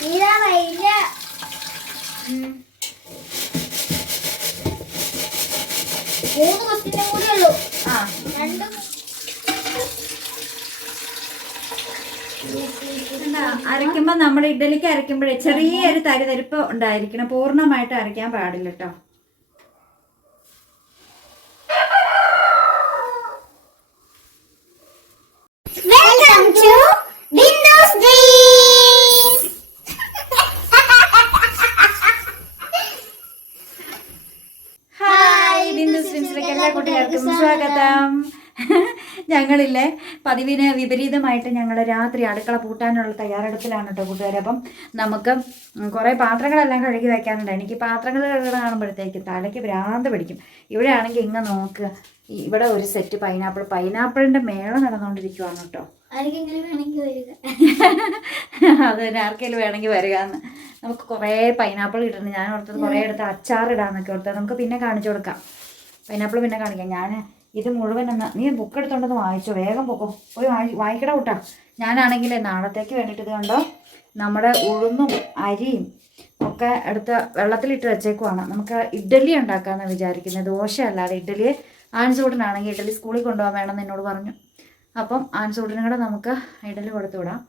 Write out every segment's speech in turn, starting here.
തീരാറായില്ല. 3 question കൂടെ ഉള്ളൂ. അരയ്ക്കുമ്പോ നമ്മുടെ ഇഡ്ഡലിക്ക് അരയ്ക്കുമ്പോഴേ ചെറിയൊരു തരിതരിപ്പ് ഉണ്ടായിരിക്കണം, പൂർണ്ണമായിട്ട് അരയ്ക്കാൻ പാടില്ല കേട്ടോ. ഹായ്, ബിന്ദുസ് ഡ്രീംസിലേക്ക് എല്ലാ കൂട്ടുകാർക്കും സ്വാഗതം. ഞങ്ങളില്ലേ പതിവിന് വിപരീതമായിട്ട് ഞങ്ങൾ രാത്രി അടുക്കള പൂട്ടാനുള്ള തയ്യാറെടുപ്പിലാണ് കേട്ടോ കൂട്ടുകാർ. അപ്പം നമുക്ക് കുറേ പാത്രങ്ങളെല്ലാം കഴുകി വെക്കാനുണ്ട്. എനിക്ക് പാത്രങ്ങൾ കഴുകി കാണുമ്പോഴത്തേക്ക് തലയ്ക്ക് ഭ്രാന്ത് പിടിക്കും. ഇവിടെ ആണെങ്കിൽ ഇങ്ങനെ നോക്കുക, ഇവിടെ ഒരു സെറ്റ് പൈനാപ്പിളിൻ്റെ മേള നടന്നുകൊണ്ടിരിക്കുവാണ് കേട്ടോ. അത് തന്നെ, ആർക്കെങ്കിലും വേണമെങ്കിൽ വരിക എന്ന്. നമുക്ക് കുറേ പൈനാപ്പിൾ ഇട്ടിട്ടുണ്ട്. ഞാൻ ഓർത്തത് കുറേ എടുത്ത് അച്ചാറിടാന്നൊക്കെ ഓർത്തത്. നമുക്ക് പിന്നെ കാണിച്ചു കൊടുക്കാം, പൈനാപ്പിൾ പിന്നെ കാണിക്കാം. ഞാൻ ഇത് മുഴുവൻ നീ ബുക്ക് എടുത്തോണ്ടെന്ന് വായിച്ചോ, വേഗം പോക്കോ, പോയി വായിക്കട കൂട്ടാ. ഞാനാണെങ്കിൽ നാളത്തേക്ക് വേണ്ടിയിട്ട് ഇത് കണ്ടോ, നമ്മുടെ ഉഴുന്നും അരിയും ഒക്കെ എടുത്ത് വെള്ളത്തിലിട്ട് വെച്ചേക്കുവാണ്. നമുക്ക് ഇഡ്ഡലി ഉണ്ടാക്കാമെന്ന് വിചാരിക്കുന്നത്, ദോശ അല്ലാതെ ഇഡ്ഡലി. ആൻസൂട്ടനാണെങ്കിൽ ഇഡ്ഡലി സ്കൂളിൽ കൊണ്ടുപോകാൻ വേണമെന്ന് എന്നോട് പറഞ്ഞു. അപ്പം ആൻസൂട്ടനും കൂടെ നമുക്ക് ഇഡ്ഡലി കൊടുത്തു വിടാം.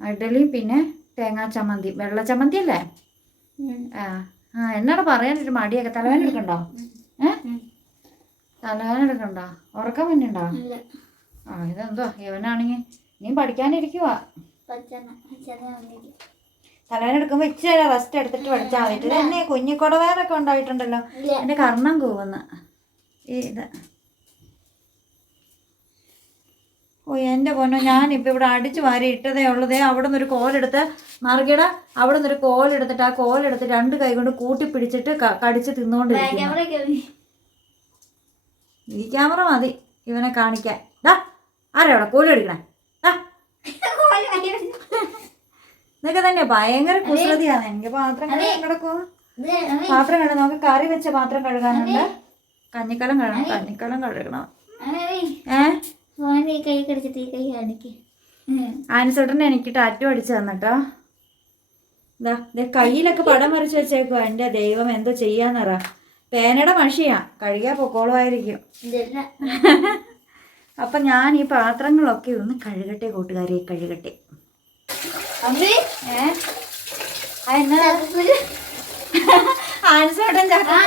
ഇഡ്ഡലിയും പിന്നെ തേങ്ങാ ചമ്മന്തി, വെള്ള ചമ്മന്തി അല്ലേ? എന്നാണ് പറയാനൊരു മടിയൊക്കെ. തലവേദന എടുക്കണ്ടോ? തലവേദന എടുക്കണ്ടോ? ഉറക്കം പിന്നുണ്ടോ? ഇതെന്തോ ഇവനാണെങ്കിൽ നീ പഠിക്കാനിരിക്കുവാ. തലവേദന എടുക്കുമ്പോൾ ഇച്ചിരി റെസ്റ്റ് എടുത്തിട്ട് പഠിച്ചാൽ മതി. തന്നെ കുഞ്ഞിക്കൊടവേറൊക്കെ ഉണ്ടായിട്ടുണ്ടല്ലോ, എൻ്റെ കർണം കൂവുന്ന ഇത്. എൻ്റെ പൊന്നോ, ഞാനിപ്പോൾ ഇവിടെ അടിച്ചു വാരി ഇട്ടതേ ഉള്ളതേ. അവിടെ നിന്നൊരു കോലെടുത്ത് മറുകിട, അവിടെ നിന്നൊരു കോലെടുത്തിട്ട് ആ കോലെടുത്ത് 2 കൈ കൊണ്ട് കൂട്ടിപ്പിടിച്ചിട്ട് കടിച്ച് തിന്നുകൊണ്ടിരിക്കുന്നു. ഈ ക്യാമറ മതി ഇവനെ കാണിക്കാൻ. ആരാവിടെ കോലി അടിക്കണേ? ഇതൊക്കെ തന്നെ ഭയങ്കര കുസൃതിയാണ്. എനിക്ക് പാത്രം കിടക്കുമോ? പാത്രം കഴുകണം, നമുക്ക് കറി വെച്ച പാത്രം കഴുകാനുണ്ട്. കഞ്ഞിക്കലം കഴുകണം, കഞ്ഞിക്കലം കഴുകണം. ആൻസോട്ടനെ എനിക്ക് ടാറ്റു അടിച്ചു തന്നിട്ടോ. കയ്യിലൊക്കെ പടം വരച്ച് വെച്ചേക്കുവാ. എൻ്റെ ദൈവം എന്തോ ചെയ്യാന്നറ. പേനയുടെ മഷിയാ, കഴുകിയാ പൊക്കോളുമായിരിക്കും. അപ്പം ഞാൻ ഈ പാത്രങ്ങളൊക്കെ ഒന്ന് കഴുകട്ടെ കൂട്ടുകാരെ, കഴുകട്ടെ. ആൻസോട്ടൻ വേണ്ട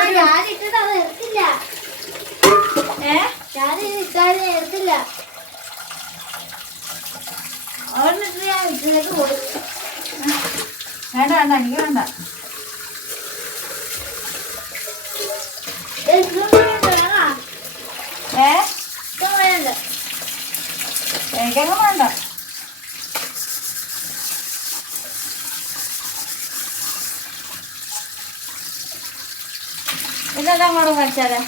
വേണ്ട, എനിക്ക് വേണ്ട. എനിക്കൊന്നും വേണ്ട. ഇതെല്ലാം അങ്ങോട്ട് കഴിച്ചാലേ.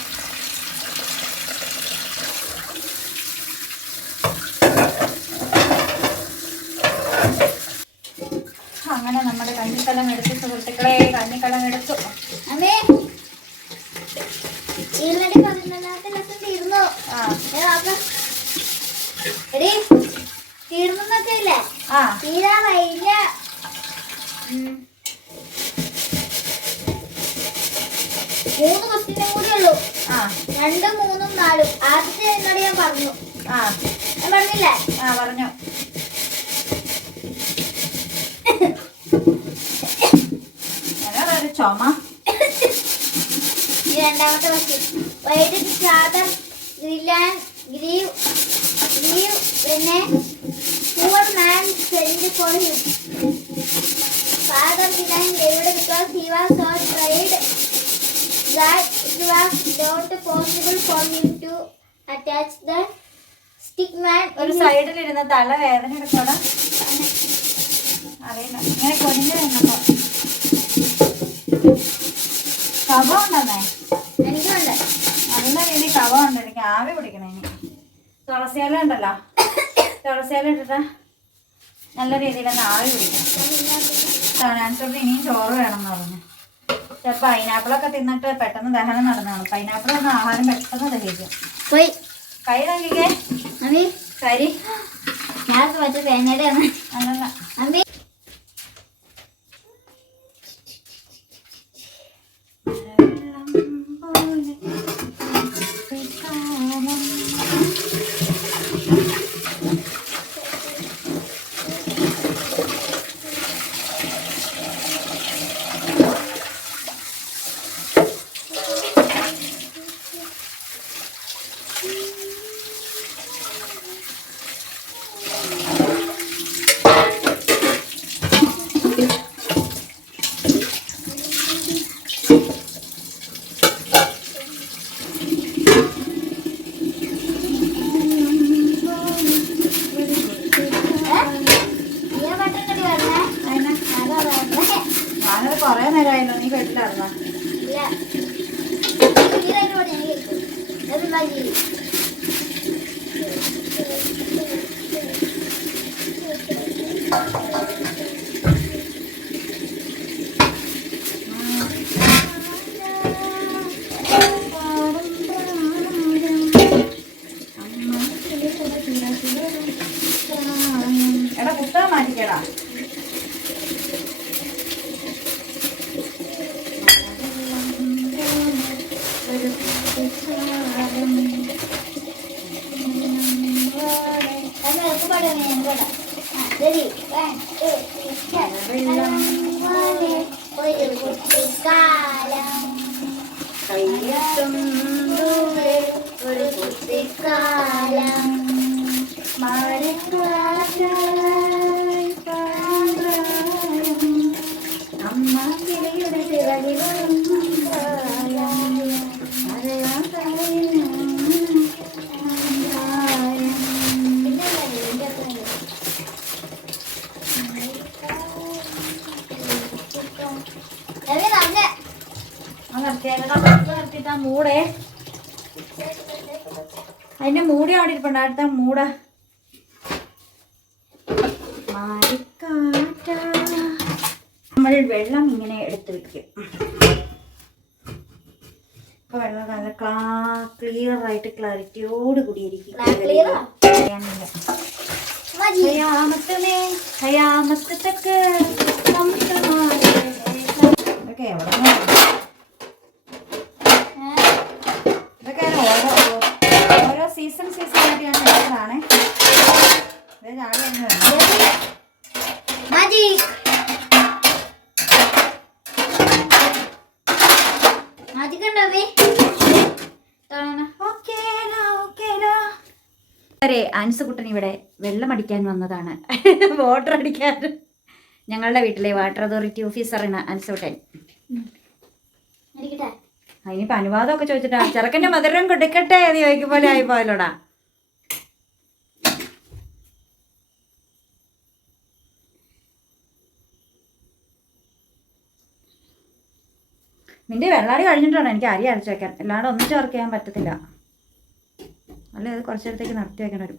അങ്ങനെ നമ്മുടെ കഞ്ഞിക്കലം എടുത്തു സുഹൃത്തുക്കളെ, കഞ്ഞിക്കലം എടുത്തു. തീർന്നൊക്കെയില്ലേ? തീരാറായില്ല. 3 ക്വസ്റ്റ്യൻ കൂടെ ഉള്ളൂ. 2, 3, 4. ആദ്യത്തെ എന്നോട് ഞാൻ പറഞ്ഞു. ഞാൻ പറഞ്ഞില്ലേ? പറഞ്ഞു. ചുമ. രണ്ടാമത്തെ question. Why did father grieve when a poor man sent for him? Father Gilan lived because he was so tired that it was not possible for him to attach the stick man. ഒരു സൈഡിലിരുന്ന തല വേദന എടുക്കണം. അറിയില്ല, ഇങ്ങനെ കൊഞ്ഞു നിന്നപ്പോ കവ ഉണ്ടെന്നേ. എനിക്കുണ്ട് നല്ല രീതിയിൽ കവ ഉണ്ട്. എനിക്ക് ആവി പിടിക്കണം. ഇനി തുളസിയില ഉണ്ടല്ലോ, തുളസിയില ഇട്ടിട്ട് നല്ല രീതിയിലൊന്ന് ആവി പിടിക്കണം. ആൻസോട്ട് ഇനിയും ചോറ് വേണം എന്ന് പറഞ്ഞു. ചിലപ്പോൾ പൈനാപ്പിളൊക്കെ തിന്നിട്ട് പെട്ടെന്ന് ദഹനം നടന്നതാണ്. പൈനാപ്പിൾ ഒന്ന് ആഹാരം പെട്ടെന്ന് ദഹിക്കും. പോയി കൈ നോക്കിക്കേ കരി. ഞാൻ മറ്റേ തേങ്ങയുടെ അല്ലല്ല. കുറേ നേരമായല്ലോ നീ കേട്ടില്ലായിരുന്നോ? ഇല്ല. നീ തന്നെ പോട്ടെ, ഞാൻ കേൾക്കും. അതെന്താ ചെയ്യും? എടാ പുസ്തകം മാറ്റിക്കേടാ. ഒരു കുട്ടിക്കാലം കയ്യെത്തും ദൂരെ ഒരു കുട്ടിക്കാലം മഴക്കാറ്റായി പാറായം അമ്മ കിളിയുടെ ചിറകിലും പ്രായം അറിയാൻ കഴിയും നിർത്തിയിട്ട് മൂടെ അതിന്റെ മൂടി അവിടെ ഇരിപ്പുണ്ട്. അടുത്ത മൂട മാറിക്കാറ്റ നമ്മൾ വെള്ളം ഇങ്ങനെ എടുത്ത് വെക്കും. അപ്പൊ വെള്ളം നല്ല ക്ലിയർ ആയിട്ട് ക്ലാരിറ്റിയോട് കൂടിയിരിക്കും. ഹയാമത്തൊക്കെ ഇതൊക്കെ എവിടെ ഇതൊക്കെ ഓരോ സീസൺ ആയിട്ട് ഞാൻ ചെയ്യുന്നതാണ്. ആൻസുകുട്ടൻ ഇവിടെ വെള്ളം അടിക്കാൻ വന്നതാണ്. വാട്ടർ അടിക്കാൻ. ഞങ്ങളുടെ വീട്ടിലെ വാട്ടർ അതോറിറ്റി ഓഫീസറാണ് ആൻസുകുട്ടൻ. അതിനിപ്പോ അനുവാദമൊക്കെ ചോദിച്ചിട്ടാ ചെറുക്കൻ്റെ മധുരം കൊടുക്കട്ടെ എന്ന് ചോദിക്കും പോലെ ആയിപ്പോയല്ലോടാ. നിന്റെ വെള്ളാടി കഴിഞ്ഞിട്ടാണ് എനിക്ക് അരി അരച്ച് വെക്കാൻ. അല്ലാണ്ട് ഒന്നും ചേർക്ക് ചെയ്യാൻ പറ്റത്തില്ല. അല്ല അത് കുറച്ച് നേരത്തേക്ക് നിർത്തി വെക്കാൻ വരും.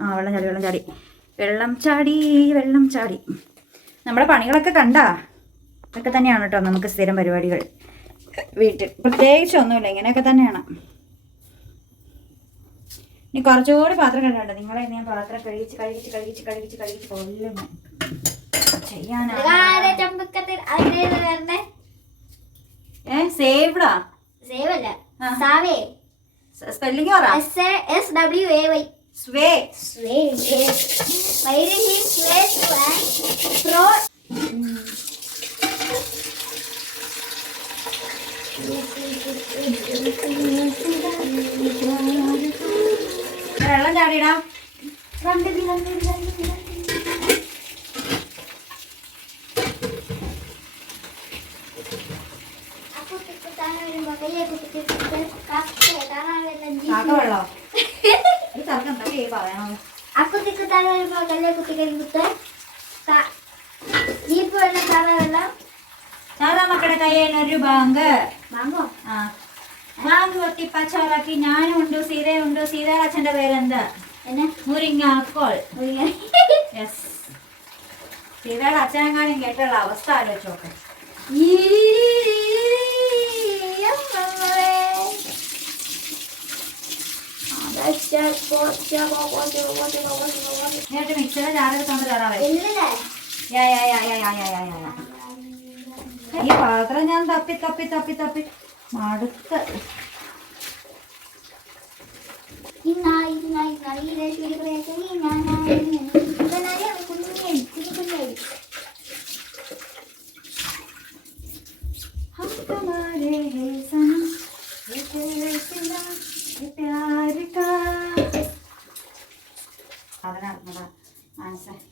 വെള്ളം ചാടി. നമ്മുടെ പണികളൊക്കെ കണ്ടാ ഇതൊക്കെ തന്നെയാണ് കേട്ടോ നമുക്ക് സ്ഥിരം പരിപാടികൾ വീട്ടിൽ. പ്രത്യേകിച്ചൊന്നുമില്ല, ഇങ്ങനെയൊക്കെ തന്നെയാണ്. ഇനി കുറച്ചുകൂടി പാത്രം കണ്ടുണ്ട്. നിങ്ങളെ ഞാൻ പാത്രം കഴിച്ച് കൊല്ലും ചെയ്യാനാ. സേവ്ഡാ സ്പെല്ലിംഗ് പറ. SWAY. സ്വേ. വെള്ളം ചാടിയിടാ. വെള്ളം മക്കളുടെ കയ്യിലൊരു ബാങ്ക് ബാങ്ക് കൊത്തി പച്ചവറാക്കി. ഞാനും ഉണ്ട്, സീതയുണ്ട്. സീതയുടെ അച്ഛൻ്റെ പേരെന്താ? മുരിങ്ങാക്കോൾ. യെസ്. സീതയുടെ അച്ഛനെങ്ങാനും കേട്ടുള്ള അവസ്ഥ ആലോചിച്ചോക്കെ. മിക്സിയുടെ ചാരെടുത്തോണ്ട് തരാവേ. ഈ പാത്രം ഞാൻ തപ്പി മടുത്ത്.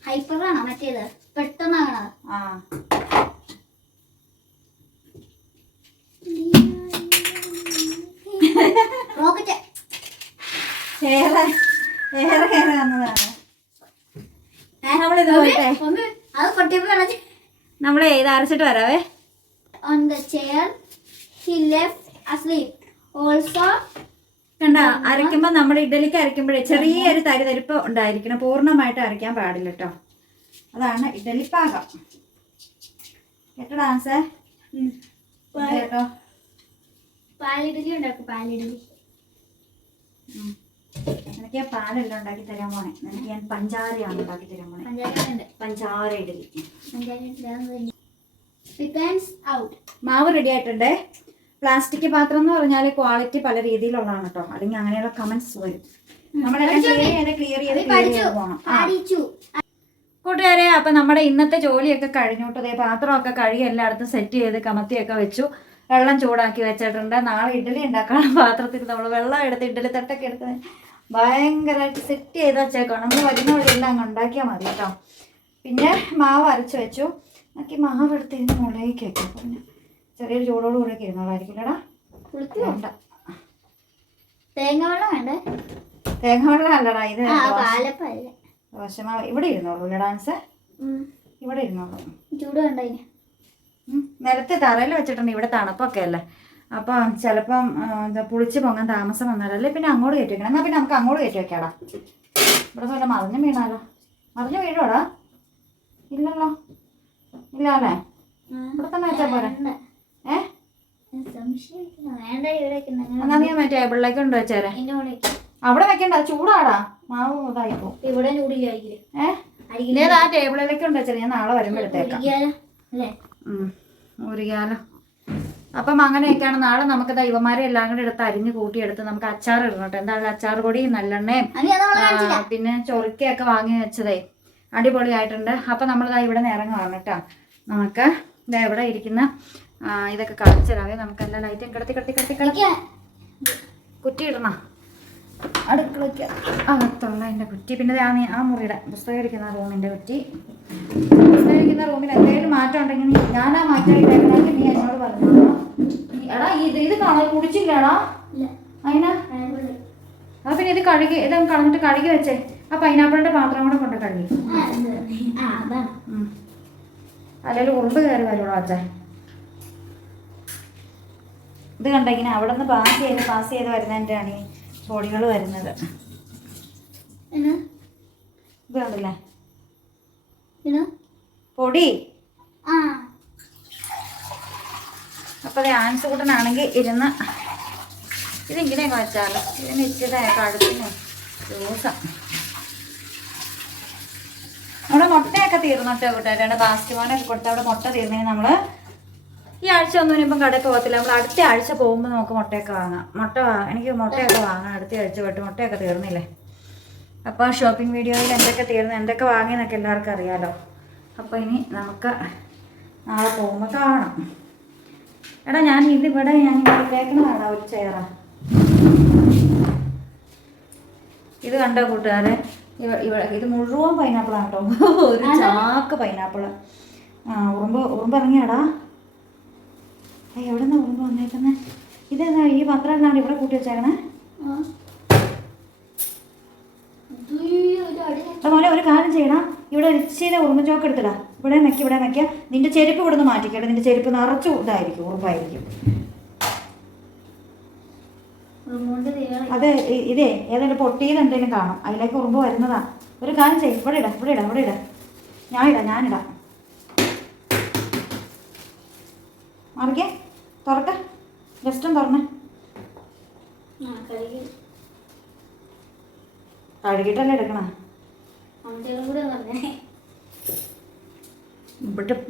ഹൈപ്പറാണോ മറ്റേത്? പെട്ടെന്നാണോ? റോക്കറ്റ് ഏറെ വന്നതാണ്. നമ്മളെ ഇത് അരച്ചിട്ട് വരാവേ. on the chair he left asleep. Also, കണ്ട അരയ്ക്കുമ്പോൾ നമ്മൾ ഇഡലിക്ക് അരയ്ക്കുമ്പോഴേ ചെറിയൊരു തരിതരിപ്പ് ഉണ്ടായിരിക്കണം, പൂർണ്ണമായിട്ട് അരയ്ക്കാൻ പാടില്ല കേട്ടോ. അതാണ് ഇഡലിപ്പാകം കേട്ടോ. ഡാൻസ് കേട്ടോ. പാലിഡലി ഉണ്ടാക്കും. പാലിഡലി എനിക്ക് പാലെല്ലാം ഉണ്ടാക്കി തരാൻ പോണേ. എനിക്ക് ഞാൻ പഞ്ചാരയാണ് ഉണ്ടാക്കി തരാൻ പോണേ. പഞ്ചാര ഇഡലി. മാവ് റെഡി ആയിട്ടുണ്ട്. പ്ലാസ്റ്റിക് പാത്രം എന്ന് പറഞ്ഞാൽ ക്വാളിറ്റി പല രീതിയിലുള്ളതാണ് കേട്ടോ. അല്ലെങ്കിൽ അങ്ങനെയുള്ള കമന്റ്സ് വരും. നമ്മളെല്ലാം ക്ലിയർ ചെയ്ത് പോകണം. കൂട്ടുകാരെ, അപ്പം നമ്മുടെ ഇന്നത്തെ ജോലിയൊക്കെ കഴിഞ്ഞോട്ട് അതേ പാത്രമൊക്കെ കഴുകി എല്ലായിടത്തും സെറ്റ് ചെയ്ത് കമത്തിയൊക്കെ വെച്ചു. വെള്ളം ചൂടാക്കി വെച്ചിട്ടുണ്ട്. നാളെ ഇഡ്ഡലി ഉണ്ടാക്കാൻ പാത്രത്തിൽ നമ്മൾ വെള്ളം എടുത്ത് ഇഡ്ഡലി തട്ടൊക്കെ എടുത്ത് ഭയങ്കരമായിട്ട് സെറ്റ് ചെയ്ത് വെച്ചേക്കണം. നമ്മൾ വരുന്ന വഴിയെല്ലാം അങ്ങ് ഉണ്ടാക്കിയാൽ മതി കേട്ടോ. പിന്നെ മാവ് അരച്ച് വെച്ചു. എനിക്ക് മാവ് എടുത്ത് ഇതിന് മുളകേക്ക് വെക്കാം. പിന്നെ ചെറിയൊരു ചൂടോട് കൂടെയൊക്കെ ഇരുന്നോളായിരിക്കില്ലടാ. വേണ്ട, തേങ്ങ വെള്ളം വേണ്ടേ? തേങ്ങ വെള്ളം അല്ലടാ, ഇത് ദോശമാവ്. ഇവിടെ ഇരുന്നോളൂ ഇല്ല ഡാൻസ്, ഇവിടെ ഇരുന്നോളൂ. ചൂട് വേണ്ട. നിലത്ത് തറയിൽ വെച്ചിട്ടുണ്ട്. ഇവിടെ തണുപ്പൊക്കെ അല്ലേ, അപ്പം ചിലപ്പം എന്താ പുളിച്ച് പൊങ്ങാൻ താമസം വന്നാലല്ലേ പിന്നെ അങ്ങോട്ട് കയറ്റി വെക്കണം. എന്നാൽ പിന്നെ നമുക്ക് അങ്ങോട്ട് കയറ്റി വെക്കാടാ. ഇവിടെ പോലെ മറിഞ്ഞു വീണാലോ. മറിഞ്ഞു വീഴുവാടാ? ഇല്ലല്ലോ, ഇല്ല അല്ലേ? ഇവിടെ തന്നെ വെച്ചാൽ പോരെ. എന്നാ നീ ടേബിളിലേക്ക് കൊണ്ട് വെച്ചേരെ. അവിടെ വെക്കണ്ട, ചൂടാടാ. മാവ് ഇതായിപ്പോ. ഇവിടെ ചൂടില്ലായിരിക്കും. ആ ടേബിളിലേക്ക് കൊണ്ട് വെച്ചേരെ. ഞാൻ നാളെ വരുമ്പോൾ എടുത്തേക്കാം. ഉരിയാലോ. അപ്പം അങ്ങനെയൊക്കെയാണ്. നാളെ നമുക്ക് ദൈവമാരെ എല്ലാം കൂടെ എടുത്ത് അരിഞ്ഞ് കൂട്ടിയെടുത്ത് നമുക്ക് അച്ചാർ ഇടണം കേട്ടോ. എന്തായാലും അച്ചാർ പൊടി, നല്ലെണ്ണയും പിന്നെ ചൊറിക്കയൊക്കെ വാങ്ങി വെച്ചതേ അടിപൊളിയായിട്ടുണ്ട്. അപ്പം നമ്മളിതാ ഇവിടെ നിന്ന് ഇറങ്ങുവാണ് കേട്ടോ. നമുക്ക് ഇതാ ഇവിടെ ഇരിക്കുന്ന ഇതൊക്കെ കളിച്ചിടാവേ. നമുക്ക് എല്ലാ ലൈറ്റും കിടത്തി കുറ്റി ഇടണം. അടുക്കളയ്ക്ക് അകത്തുള്ള എൻ്റെ കുറ്റി. പിന്നെ ആ മുറിയുടെ പുസ്തകം ഇരിക്കുന്ന റൂമിൻ്റെ കുറ്റി. പുസ്തകം ഇരിക്കുന്ന റൂമിൽ എന്തെങ്കിലും മാറ്റം ഉണ്ടെങ്കിൽ ഞാനാ മാറ്റമായിട്ടായിട്ട് നീ എന്നോട് പറഞ്ഞോളൂ. എടാ ഇത് കുടിച്ചില്ലടാ അതിനാ. അത് പിന്നെ ഇത് കഴുകി ഇത് കളഞ്ഞിട്ട് കഴുകി വെച്ചേ. ആ പൈനാപ്പിളിൻ്റെ പാത്രം കൂടെ കൊണ്ട് കഴുകി. അല്ലെങ്കിൽ ഉറുമ്പ് കയറി വരുള്ളൂ അച്ഛൻ. ഇത് കണ്ട ഇങ്ങനെ അവിടെ നിന്ന് പാസ് ചെയ്ത് വരുന്നതിൻ്റെയാണ് ഈ പൊടികൾ വരുന്നത്. ഇത് കണ്ടില്ലേ പൊടി. അപ്പോൾ അത് ആൻസ് കൂട്ടനാണെങ്കിൽ ഇരുന്ന് ഇതിങ്ങനെയൊക്കെ വെച്ചാലോ. ഇതിന് ഇച്ചിരി കഴുത്തിന് ദിവസം നമ്മുടെ മുട്ടയൊക്കെ തീർന്നിട്ട് കൂട്ടുകാരുടെ ബാസ്റ്റുമാനൊക്കെ കൊടുത്ത് അവിടെ മുട്ട തീർന്നെങ്കിൽ നമ്മൾ ഈ ആഴ്ച ഒന്നും ഇനിയിപ്പം കടയിൽ പോകത്തില്ല. നമ്മൾ അടുത്ത ആഴ്ച പോകുമ്പോൾ നമുക്ക് മുട്ടയൊക്കെ വാങ്ങാം. എനിക്ക് മുട്ടയൊക്കെ വാങ്ങാം. അടുത്ത ആഴ്ച തൊട്ട് മുട്ടയൊക്കെ തീർന്നില്ലേ. അപ്പോൾ ഷോപ്പിംഗ് വീഡിയോയിൽ എന്തൊക്കെ തീർന്നു എന്തൊക്കെ വാങ്ങിയെന്നൊക്കെ എല്ലാവർക്കും അറിയാമല്ലോ. അപ്പോൾ ഇനി നമുക്ക് നാളെ പോകുമ്പോൾ കാണാം. എടാ ഞാൻ ഇതിവിടെ ഇട്ടേക്കുന്നതാണ് ഒരു ചെയറാ. ഇത് കണ്ടോ കൂട്ടുകാരെ, ഇത് മുഴുവൻ പൈനാപ്പിളാണ് കേട്ടോ. ഒരു ചാക്ക് പൈനാപ്പിള്. ഉറുമ്പ് ഇറങ്ങിയാടാ. എവിടെ നിന്നാ ഉറുമ്പ് വന്നേക്കുന്നത്? ഇതെന്താ ഈ പത്രം അല്ലാണ്ട് ഇവിടെ കൂട്ടി വെച്ചേക്കണേ? മോനെ ഒരു കാര്യം ചെയ്യണം. ഇവിടെ ഒരു ഇച്ചിരി ഉറുമ്പ് ചോക്ക് എടുത്തിടാ. ഇവിടെ വെക്കുക. നിന്റെ ചെരുപ്പ് ഇവിടെ നിന്ന് മാറ്റിക്കട്ടെ. നിന്റെ ചെരുപ്പ് നിറച്ചു ഇതായിരിക്കും, ഉറുമ്പായിരിക്കും. അത് ഇതേ ഏതായാലും പൊട്ടിയിൽ എന്തെങ്കിലും കാണും, അതിലേക്ക് ഉറുമ്പ് വരുന്നതാ. ഒരു കാര്യം ചെയ്യും, ഇവിടെ ഇടാ. ഞാനിടാം. മാറിക്കേ, തുറക്ക. ജസ്റ്റ് തുറന്നേ. കഴുകിട്ടല്ലേ എടുക്കണ.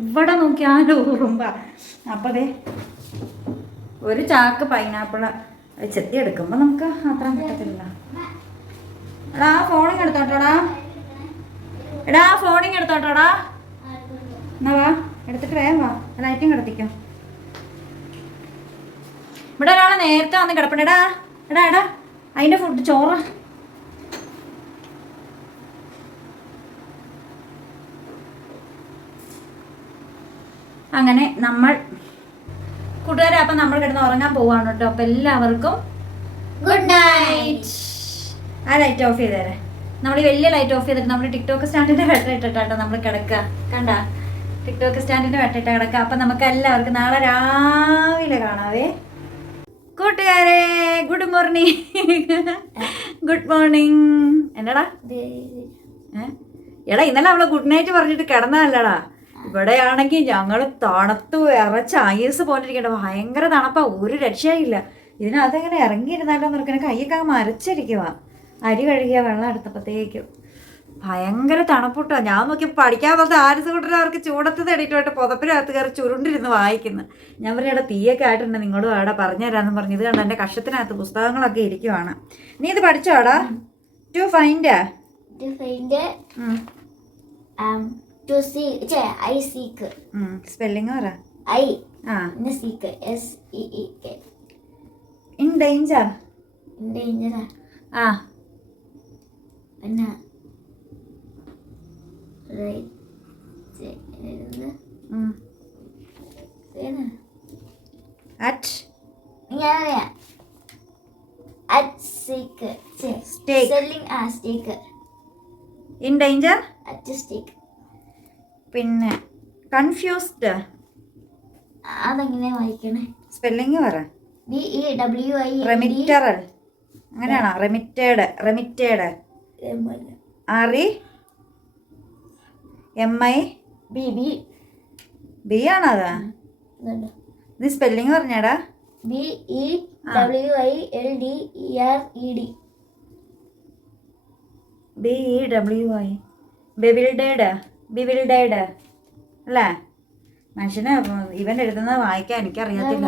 ഇവിടെ നോക്കിയാലും ഉറുമ്പ. അപ്പം അതെ ഒരു ചാക്ക് പൈനാപ്പിള് ചെത്തി എടുക്കുമ്പോൾ നമുക്ക് അത്രയും പറ്റത്തില്ല. എടാ ഫോണിങ് എടുത്തോട്ടോടാ. എന്നാ വാ, എടുത്തിട്ട് വേഗം വാ. ലൈറ്റും കിടത്തിക്കോ. ഇവിടെ ഒരാളെ നേരത്തെ വന്ന് കിടപ്പുണ്ട്. എടാ അതിൻ്റെ ഫുഡ് ചോറ്. അങ്ങനെ നമ്മൾ കൂട്ടുകാരെ അപ്പം നമ്മൾ കിടന്ന് ഉറങ്ങാൻ പോവാണ് കേട്ടോ. അപ്പം എല്ലാവർക്കും ഗുഡ് നൈറ്റ്. ആ ലൈറ്റ് ഓഫ് ചെയ്തേരെ. നമ്മൾ ഈ വലിയ ലൈറ്റ് ഓഫ് ചെയ്തിട്ട് നമ്മൾ ടിക്ടോക്ക് സ്റ്റാൻഡിൻ്റെ വെട്ടം ഇട്ടിട്ടാട്ടോ നമ്മൾ കിടക്കുക. കണ്ട ടിക്ടോക്ക് സ്റ്റാൻഡിന്റെ വെട്ടിട്ട് കിടക്കാം. അപ്പൊ നമുക്ക് എല്ലാവർക്കും നാളെ രാവിലെ കാണാവേ കൂട്ടുകാരെ. Good morning. Good morning. എന്നടാ എടാ ഇന്നലെ അവളെ ഗുഡ് നൈറ്റ് പറഞ്ഞിട്ട് കിടന്നതല്ലടാ. ഇവിടെയാണെങ്കിൽ ഞങ്ങൾ തണുത്ത് ഇറച്ച ഐസ് പോലെ ഇരിക്കട്ടെ. ഭയങ്കര തണുപ്പാ, ഒരു രക്ഷയില്ല. ഇതിനകത്തെങ്ങനെ ഇറങ്ങിയിരുന്നാലോ നിനക്ക് കൈയൊക്കെ അങ്ങ് മരച്ചിരിക്കുക. അരി കഴുകിയ വെള്ളം എടുത്തപ്പോഴത്തേക്കും ഭയങ്കര തണുപ്പിട്ടോ. ഞാൻ നോക്കിയപ്പോൾ പഠിക്കാൻ പറഞ്ഞ ആരിസ് കൂട്ടർ അവർക്ക് ചൂടത്ത് തേടിയിട്ട് പുതപ്പിനകത്ത് കയറി ചുരുണ്ടിരുന്ന് വായിക്കുന്നു. ഞാൻ പറഞ്ഞ ഇവിടെ തീയൊക്കെ ആയിട്ടുണ്ട്, നിങ്ങളും അവിടെ പറഞ്ഞുതരാമെന്ന് പറഞ്ഞു. ഇത് കണ്ട് എൻ്റെ കഷത്തിനകത്ത് പുസ്തകങ്ങളൊക്കെ ഇരിക്കുവാണ്. നീ ഇത് പഠിച്ചോടാ? To find I seek. Spelling പറ. I seek. SEEK. In danger. In danger. Anna. Right. At. Yeah. At seek. Stake. Selling stake. In danger. At stake. പിന്നെ കൺഫ്യൂസ്ഡ് അതെങ്ങനെ വായിക്കണേ? സ്പെല്ലിംഗ് പറ. BEWI. റെമിറ്ററൽ അങ്ങനെയാണോ? റെമിറ്റേഡ്. REMI ബി ആണോ അതാ? നീ സ്പെല്ലിംഗ് പറഞ്ഞാടാ. BEWILDERED. ബിവിൽഡേഡ് അല്ലേ? മനുഷ്യന് ഇവൻ എഴുതുന്നത് വായിക്കാൻ എനിക്കറിയത്തില്ല.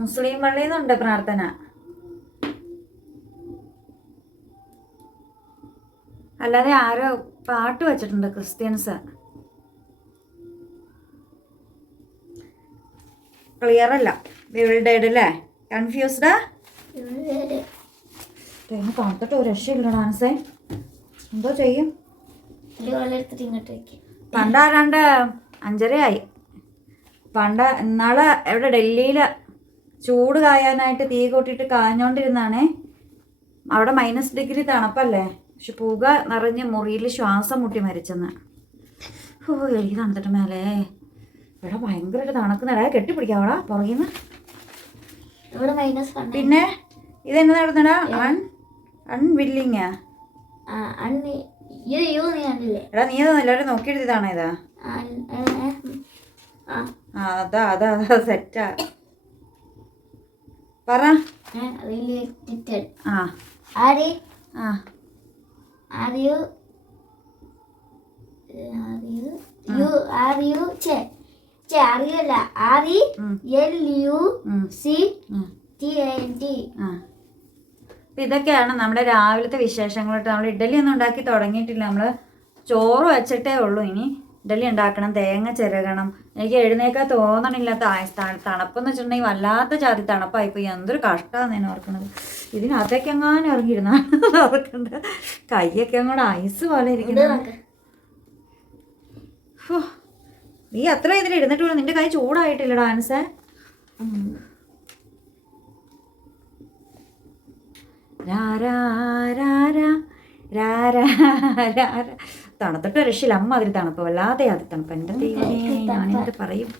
മുസ്ലിം പള്ളിയിൽ നിന്നുണ്ട് പ്രാർത്ഥന. അല്ലാതെ ആരോ പാട്ട് വെച്ചിട്ടുണ്ട് ക്രിസ്ത്യൻസ്. ക്ലിയർ അല്ല. ബിവിൽഡേഡ് അല്ലേ? കൺഫ്യൂസ്ഡാ? തണുത്തിട്ട് ഒരു രക്ഷയില്ല ഡാൻസേ. എന്തോ ചെയ്യും? പണ്ടാരാണ്ട് 5:30 പണ്ട് ഇന്നാള് എവിടെ ഡൽഹിയിൽ ചൂട് കായാനായിട്ട് തീ കൂട്ടിയിട്ട് കാഞ്ഞോണ്ടിരുന്നാണേ. അവിടെ -ഡിഗ്രി തണുപ്പല്ലേ, പക്ഷെ പുക നിറഞ്ഞ് മുറിയിൽ ശ്വാസം മുട്ടി മരിച്ചെന്ന്. എനിക്ക് തണുത്തിട്ട് മേലേ ഇവിടെ ഭയങ്കരമായിട്ട് തണുക്കുന്നിട. കെട്ടിപ്പിടിക്കാവടാ പുറകിന്ന്. പിന്നെ ഇതെന്താ നടന്നടാ? അൺവില്ലിങ്. എടാ നീ അത് എല്ലാവരും നോക്കിയെടുത്തതാണോ ഇതാ? അതാ സെറ്റാ. പറ. അറിയല്ല. RELUCTINT. ഇതൊക്കെയാണ് നമ്മുടെ രാവിലത്തെ വിശേഷങ്ങളായിട്ട്. നമ്മൾ ഇഡ്ഡലി ഒന്നും ഉണ്ടാക്കി തുടങ്ങിയിട്ടില്ല. നമ്മൾ ചോറ് വെച്ചിട്ടേ ഉള്ളൂ. ഇനി ഇഡ്ഡലി ഉണ്ടാക്കണം, തേങ്ങ ചിരകണം. എനിക്ക് എഴുന്നേക്കാൻ തോന്നണില്ലാത്ത തണുപ്പെന്ന് വെച്ചിട്ടുണ്ടെങ്കിൽ വല്ലാത്ത ജാതി തണുപ്പായിപ്പോയി. എന്തൊരു കഷ്ടമാണ് ഞാൻ ഓർക്കണത്. ഇതിനകത്തേക്ക് എങ്ങാനും ഇറങ്ങിയിരുന്നാണ് ഓർക്കണ്ട. കൈയൊക്കെ അങ്ങോട്ട് ഐസ് പോലെ ഇരിക്കുന്നത്. നീ അത്ര ഇതിൽ ഇരുന്നിട്ട് പോലും നിന്റെ കൈ ചൂടായിട്ടില്ല ഡാൻസേ. തണുത്തിട്ട് രക്ഷയില്ല. അമ്മ അതിൽ തണുപ്പ്, വല്ലാതെ അത് തണുപ്പ്. എൻ്റെ ദൈവമേ, ഞാനെന്ത് പറയും.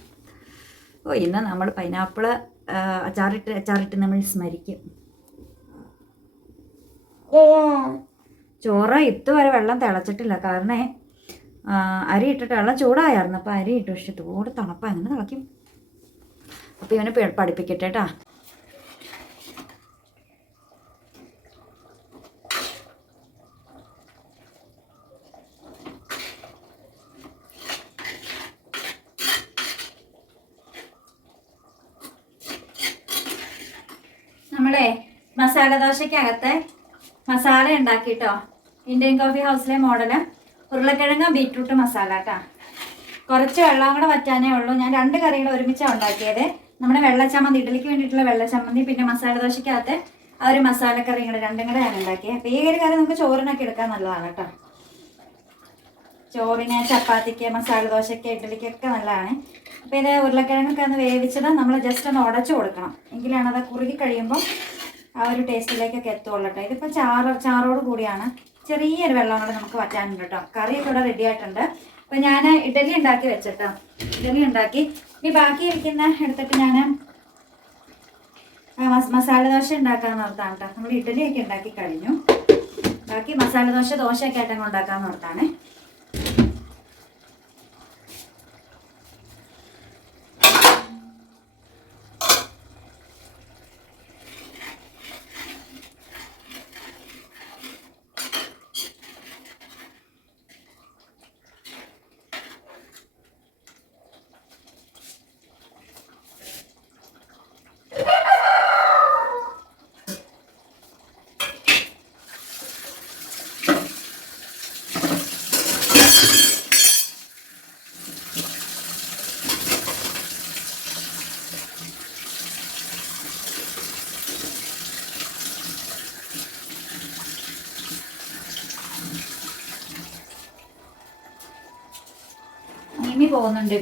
ഇന്ന് നമ്മൾ പൈനാപ്പിള് അച്ചാറിട്ട് നമ്മൾ സ്മരിക്കും. ചോറ് ഇതുവരെ വെള്ളം തിളച്ചിട്ടില്ല. കാരണം അരി ഇട്ടിട്ട് വെള്ളം ചൂടായിരുന്നു. അപ്പോൾ അരി ഇട്ടു. പക്ഷെ ഇതുകൂടെ തണുപ്പാ, എങ്ങനെ തിളയ്ക്കും? അപ്പോൾ ഇവനെ പഠിപ്പിക്കട്ടെ കേട്ടാ. നമ്മളെ മസാല ദോശയ്ക്കകത്ത് മസാല ഉണ്ടാക്കിട്ടോ. ഇന്ത്യൻ കോഫി ഹൗസിലെ മോഡല് ഉരുളക്കിഴങ്ങ് ബീറ്റ്റൂട്ട് മസാല കേട്ടോ. കുറച്ച് വെള്ളം കൂടെ വറ്റാനേ ഉള്ളൂ. ഞാൻ 2 കറികൾ ഒരുമിച്ചാണ് ഉണ്ടാക്കിയത്. നമ്മുടെ വെള്ളച്ചമ്മന്തി, ഇഡ്ഡലിക്ക് വേണ്ടിയിട്ടുള്ള വെള്ളച്ചമ്മന്തി, പിന്നെ മസാല ദോശയ്ക്കകത്ത് ആ ഒരു മസാലക്കറി കൂടെ 2 കൂടെ ഞാൻ ഉണ്ടാക്കിയത്. അപ്പോൾ ഈ ഒരു കറി നമുക്ക് ചോറിനൊക്കെ എടുക്കാൻ നല്ലതാണ് കേട്ടോ. ചോറിന്, ചപ്പാത്തിക്ക്, മസാല ദോശയ്ക്ക്, ഇഡ്ഡലിക്കൊക്കെ നല്ലതാണ്. അപ്പോൾ ഇത് ഉരുളക്കിഴങ്ങൊക്കെ ഒന്ന് വേവിച്ചത് നമ്മൾ ജസ്റ്റ് ഒന്ന് ഉടച്ചു കൊടുക്കണം, എങ്കിലാണ് അത് കുറുകി കഴിയുമ്പോൾ ആ ഒരു ടേസ്റ്റിലേക്കൊക്കെ എത്തുള്ളൂ കേട്ടോ. ഇതിപ്പോൾ ചാറോട് കൂടിയാണ്. ചെറിയൊരു വെള്ളം കൂടെ നമുക്ക് വറ്റാനുണ്ട് കേട്ടോ. കറിയൊക്കെ ഇവിടെ റെഡി ആയിട്ടുണ്ട്. അപ്പോൾ ഞാൻ ഇഡ്ഡലി ഉണ്ടാക്കി വെച്ചിട്ടോ, ഇഡ്ഡലി ഉണ്ടാക്കി. ഇനി ബാക്കി ഇരിക്കുന്ന എടുത്തിട്ട് ഞാൻ മസാല ദോശ ഉണ്ടാക്കാമെന്ന് ഓർത്താണ് കേട്ടോ. നമ്മൾ ഇഡ്ഡലിയൊക്കെ ഉണ്ടാക്കി കഴിഞ്ഞു. ബാക്കി മസാല ദോശയൊക്കെ ആയിട്ടങ്ങ് ഉണ്ടാക്കാമെന്ന് ഓർത്താണ്. പോകുന്നുണ്ട്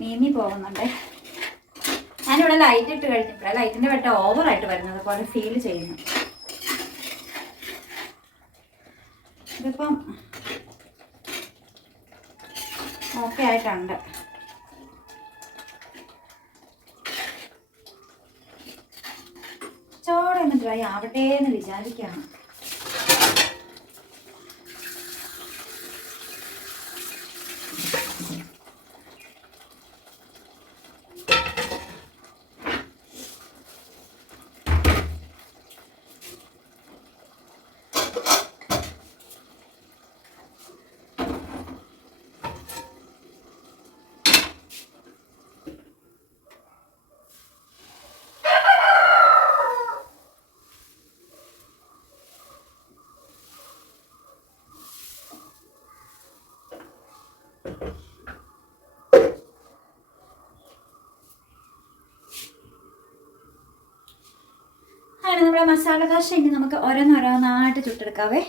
മീമി പോകുന്നുണ്ട്. ഞാനിവിടെ ലൈറ്റ് ഇട്ട് കഴിഞ്ഞപ്പോഴേ ലൈറ്റിൻ്റെ വെട്ടം ഓവറായിട്ട് വരുന്നത് പോലെ ഫീൽ ചെയ്യുന്നു. ഇതിപ്പം ഓക്കെ ആയിട്ടുണ്ട്. ചോടെ ഒന്ന് ഡ്രൈ ആവട്ടെ എന്ന് വിചാരിക്കുകയാണ്. അങ്ങനെ നമ്മുടെ മസാല ദോശ ഇനി നമുക്ക് ഓരോന്നോരോന്നായിട്ട് ചുട്ടെടുക്കാവേ.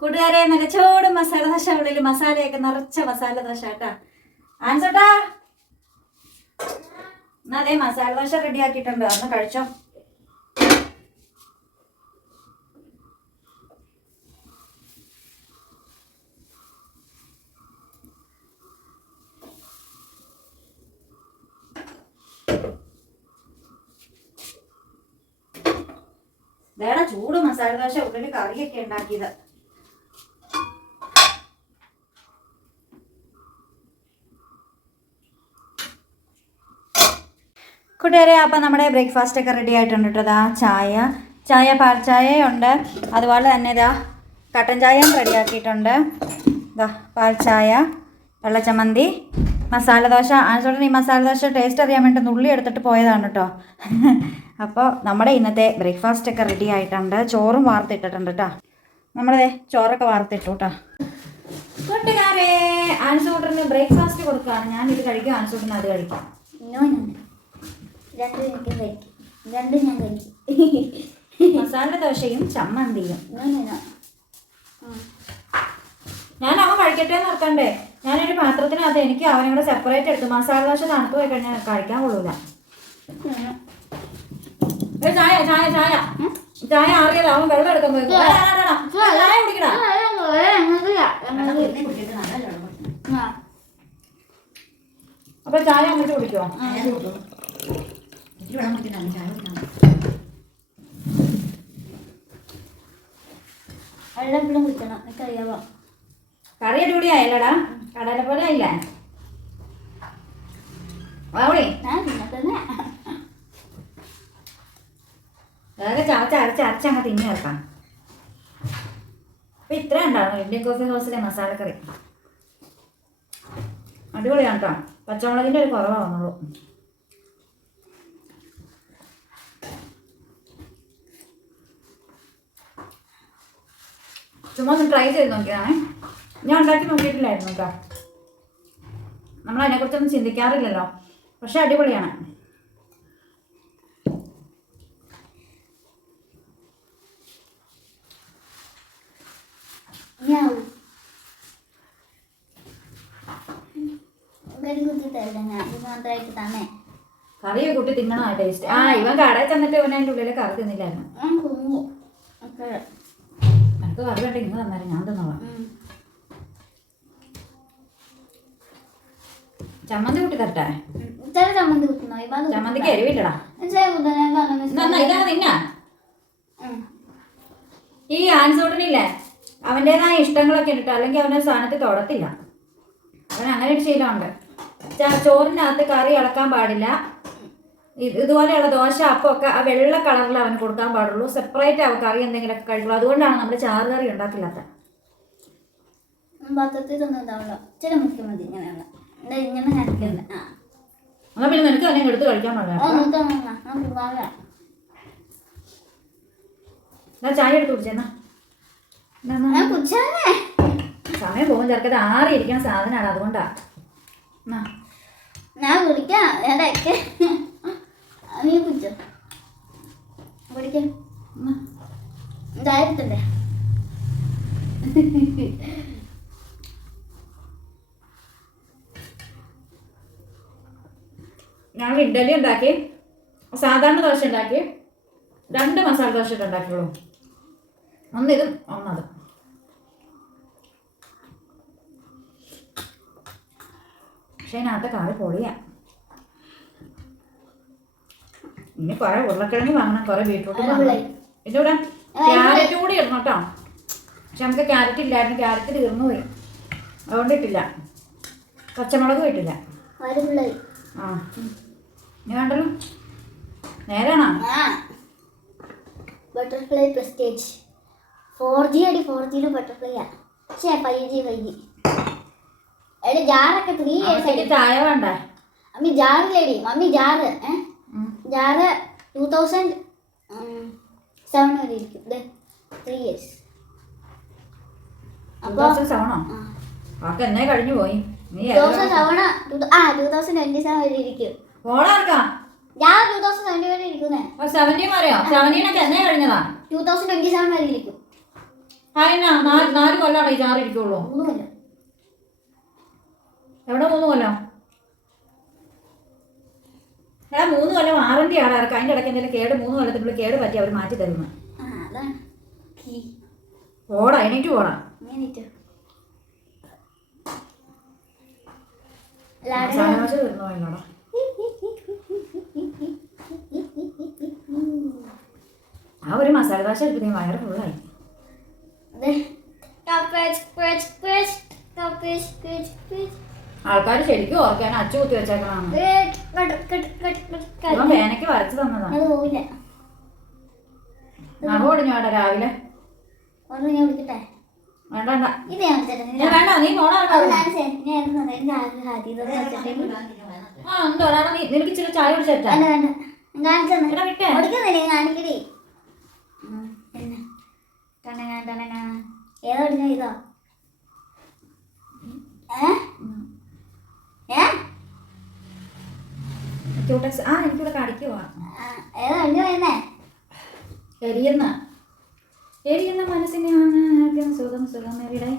കൂട്ടുകാരെ, നല്ല ചോട് മസാല ദോശ, ഉള്ളിൽ മസാലയൊക്കെ നിറച്ച മസാല ദോശ കേട്ടാ. ആൻസോട്ടാ, എന്നാ അതേ മസാല ദോശ റെഡി ആക്കിയിട്ടുണ്ട്, അന്ന് കഴിച്ചോ. വേറെ ചൂട് മസാല ദോശ, ഉള്ളിൽ കറിയൊക്കെ ഉണ്ടാക്കിയത്. കൂട്ടുകാരെ, അപ്പം നമ്മുടെ ബ്രേക്ക്ഫാസ്റ്റ് ഒക്കെ റെഡി ആയിട്ടുണ്ട് കേട്ടോ. ഇതാ ചായ പാൽ ചായയുണ്ട്, അതുപോലെ തന്നെ ഇതാ കട്ടൻ ചായയും റെഡിയാക്കിയിട്ടുണ്ട്. ഇതാ പാൽ ചായ, വെള്ളച്ചമ്മന്തി, മസാല ദോശ. ആൻസോട്ടൻ ഈ മസാല ദോശ ടേസ്റ്റ് അറിയാൻ വേണ്ടി നുള്ളി എടുത്തിട്ട് പോയതാണ് കേട്ടോ. അപ്പോൾ നമ്മുടെ ഇന്നത്തെ ബ്രേക്ക്ഫാസ്റ്റ് ഒക്കെ റെഡി ആയിട്ടുണ്ട്. ചോറും വാർത്തിട്ടിട്ടുണ്ട് കേട്ടോ. നമ്മളതേ ചോറൊക്കെ വാർത്തിട്ടു കേട്ടോ. കൂട്ടുകാരെ, ആൻസോട്ടന് ബ്രേക്ക്ഫാസ്റ്റ് കൊടുക്കുകയാണ്. ഞാനിത് കഴിക്കും, ആൻസോട്ടന് അത് കഴിക്കാം. രണ്ടും ഞാൻ കഴിക്കും. മസാല ദോശയും ചമ്മന്തിയും. ഞാൻ അവൻ കഴിക്കട്ടെ എന്ന് ഓർക്കണ്ടേ. ഞാനൊരു പാത്രത്തിനകത്ത് എനിക്ക് അവനെ കൂടെ സെപ്പറേറ്റ് എടുത്തു. മസാല ദോശ തണുത്ത് പോയി കഴിഞ്ഞാൽ കഴിക്കാൻ കൊള്ളൂല. ചായ ചായ ചായ ചായ ആറിയത് അവൻ വെള്ളം എടുക്കാൻ പോയി. ചായ കുടിക്കണ. അപ്പൊ ചായ അങ്ങോട്ട് കുടിക്കുമോ? വെള്ളം കുടിക്കണം, എനിക്കറിയാവോ. കറി അടിപൊളിയായല്ലോടാ, കടല പോലെ ആയില്ലേ? അവിടെ അതൊക്കെ അരച്ചങ്ങ് തിങ്ങി വെക്കാം. അപ്പൊ ഇത്ര ഉണ്ടാവും ഇന്ത്യൻ കോഫി ഹൗസിലെ മസാലക്കറി. അടിപൊളിയാണ് കേട്ടോ. പച്ചമുളകിൻ്റെ ഒരു കുറവാ വന്നുള്ളൂ. ചുമ്മാ ഒന്ന് ട്രൈ ചെയ്ത് നോക്കിയതാണ്. ഞാൻ ഉണ്ടാക്കി നോക്കിയിട്ടില്ലായിരുന്നു കേട്ടോ. നമ്മൾ അതിനെക്കുറിച്ചൊന്നും ചിന്തിക്കാറില്ലല്ലോ. പക്ഷെ അടിപൊളിയാണ്. കറിയെ കൂട്ടി തിന്നണോ ടേസ്റ്റ്? ആ ഇവൻ കടയിൽ ചെന്നിട്ട് ഇവൻ അതിൻ്റെ ഉള്ളിൽ കറി തിന്നില്ലായിരുന്നു. എനിക്ക് കറി വേണ്ട, ഇങ്ങ് തന്നാലും ഞാൻ തിന്നോളാം. ചമ്മന്തി കൂട്ടി തരട്ടെ? ചമ്മന്തിക്ക് എരിവില്ലടാ. ഇതാ തിന്നാ. ഈ ആൻസൂട്ടനില്ലേ, അവൻ്റെതായ ഇഷ്ടങ്ങളൊക്കെ ഇട്ടിട്ട് അല്ലെങ്കിൽ അവൻ്റെ സ്ഥാനത്ത് തൊടത്തില്ല. അവൻ അങ്ങനെ ഒരു ശീലമുണ്ട്. ചോറിനകത്ത് കറി ഇളക്കാൻ പാടില്ല. ഇതുപോലെയുള്ള ദോശ അപ്പം ഒക്കെ ആ വെള്ള കളറിൽ അവന് കൊടുക്കാൻ പാടുള്ളൂ. സെപ്പറേറ്റ് അവ കറി എന്തെങ്കിലുമൊക്കെ കഴിക്കുള്ളൂ. അതുകൊണ്ടാണ് നമ്മൾ ചാറ് കറി ഉണ്ടാക്കില്ലാത്ത. എന്നാൽ പിന്നെ നിനക്ക് തന്നെ എടുത്ത് കഴിക്കാൻ പാടില്ല. ചായ എടുത്ത് കുടിച്ചെന്നാ. സമയം പോകും ചെറുക്കത് ആറിയിരിക്കുന്ന സാധനമാണ്. അതുകൊണ്ടാ ഞാൻ കുടിക്കാം. നീ കുടിച്ചോ? കുടിക്കാം. ഇതായിരുത്തല്ലേ? ഞങ്ങൾ ഇഡ്ഡലി ഉണ്ടാക്കി, സാധാരണ ദോശ ഉണ്ടാക്കി, 2 മസാല ദോശ ഉണ്ടാക്കിയുള്ളൂ. ഒന്നിതും ഒന്നത്. പക്ഷേ അതിനകത്ത് കറി പൊളിയാ. ഇനി കുറെ ഉരുളക്കിഴങ്ങ് വാങ്ങണം, കുറെ ബീട്രൂട്ട് വാങ്ങണം. ഇതിൻ്റെ കൂടെ ക്യാരറ്റ് കൂടി ഇടണം കേട്ടോ. പക്ഷെ നമുക്ക് ക്യാരറ്റ് ഇല്ലായിരുന്നു, ക്യാരറ്റ് തീർന്നു പോയി, അതുകൊണ്ട് ഇട്ടില്ല. പച്ചമുളകും ഇട്ടില്ല. ആ ഇനി വേണ്ടല്ലോ. നേരാണോ? ബട്ടർഫ്ലൈ പ്രസ്റ്റേജ് 4G അടി. 4G ബട്ടർഫ്ലൈയാ. പക്ഷേ 5G എടി ജാറൊക്കെ 3 years ആയി. ചായ വേണ്ട മമ്മി? ജാറില്ലേടി മമ്മി? ജാറ് ജാറ് 2007 വരെ ഇരിക്കും. 3 years. അപ്പോൾ 2007 എന്നേ കഴിഞ്ഞു പോയി. 2027 വരെ ഇരിക്കും. ഞാൻ 2070 വരെ ഇരിക്കുന്നേ. 17 എന്നേ കഴിഞ്ഞതാ. 2027 വരെ ഇരിക്കും. 4 കൊല്ലമാണ് ഈ ചാറ് ഇരിക്കുള്ളൂ. 3 കൊല്ലം. എവിടെ 3 കൊല്ലം? 3 കൊല്ലം വാറണ്ടി ആണ് ഇറക്കുക. അതിൻ്റെ ഇടയ്ക്ക് എന്തെങ്കിലും കേട് 3 കൊല്ലത്തിനുള്ളിൽ കേട് പറ്റി അവർ മാറ്റി തരുന്നു. ഓടാ എനിക്ക് പോടാ. ആ ഒരു മസാല ദോശ എടുത്ത് വയറ് ഫുള്ളായി. ആൾക്കാർ ശരിക്കും ഓർക്കാൻ അച്ചു കുത്തി വെച്ചേക്കണാണ്. വേനയ്ക്ക് വരച്ചു തന്നതാണ്. ഓടിഞ്ഞോട്ടെ രാവിലെ. വേണ്ട വേണ്ട, നീ പോണോ? നിനക്ക് ഇച്ചിരി ചായ കുടിച്ചേട്ടാ. ഏതാ ഇതോ? എനിക്കിവിടെ കടിക്കുവാ. എരിയുന്ന മനസ്സിനെയാണ് സുഖം സുഖമേറിയുടെ.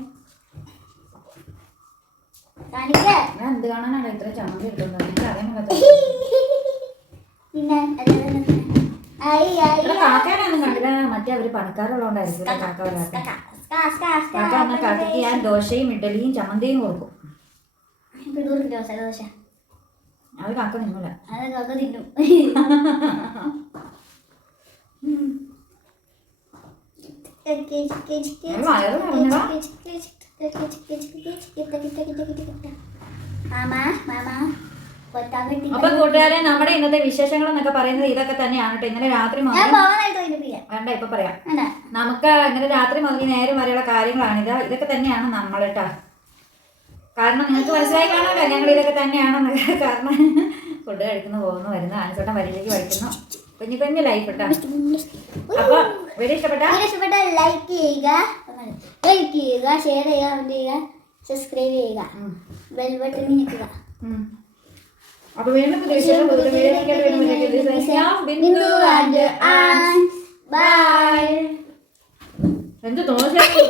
ഞാൻ എന്ത് കാണാനാണ് ഇത്ര ചമ്മന്തി എടുക്കുന്നത്? എനിക്ക് അറിയാൻ കാക്കാനൊന്നും കണ്ടില്ല. മറ്റേ അവര് പണിക്കാരുള്ളതുകൊണ്ടായിരിക്കും കാക്ക വരാത്ത. കാക്ക വന്നാൽ കാക്കയ്ക്ക് ഞാൻ ദോശയും ഇഡ്ഡലിയും ചമ്മന്തിയും കൊടുക്കും. അത് കാക്ക നിന്നില്ല. വയറ് പറഞ്ഞതാ. അപ്പൊ കൂട്ടുകാരെ, നമ്മുടെ ഇന്നത്തെ വിശേഷങ്ങൾ എന്നൊക്കെ പറയുന്നത് ഇതൊക്കെ തന്നെയാണ് കേട്ടോ. ഇന്നലെ രാത്രി മുതൽ വേണ്ട ഇപ്പൊ പറയാം. നമുക്ക് ഇന്നലെ രാത്രി മുതൽ നേരം വരെയുള്ള കാര്യങ്ങളാണിത്. ഇതൊക്കെ തന്നെയാണ് നമ്മൾ കേട്ടോ. കാരണം നിങ്ങൾക്ക് മനസ്സിലായി കാണാമല്ലോ ഞങ്ങൾ ഇതൊക്കെ തന്നെയാണെന്ന്. കാരണം ഫുഡ് കഴിക്കുന്നു, പോകുന്നു, വരുന്നു, ആനച്ചോട്ടം വരിയിലേക്ക് പഠിക്കുന്നു. കുഞ്ഞു കുഞ്ഞു ലൈഫ് കേട്ടോ. അപ്പൊ വീഡിയോ ഇഷ്ടപ്പെട്ട ലൈക്ക് ചെയ്യുക, ഷെയർ ചെയ്യുക, കമന്റ് ചെയ്യുക, സബ്സ്ക്രൈബ് ചെയ്യുക, ബെൽ ബട്ടൺ ഞെക്കുക. അപ്പൊ വീണ്ടും ബിന്ദു ആൻഡ് ബൈ. എന്ത് തോന്നുന്നു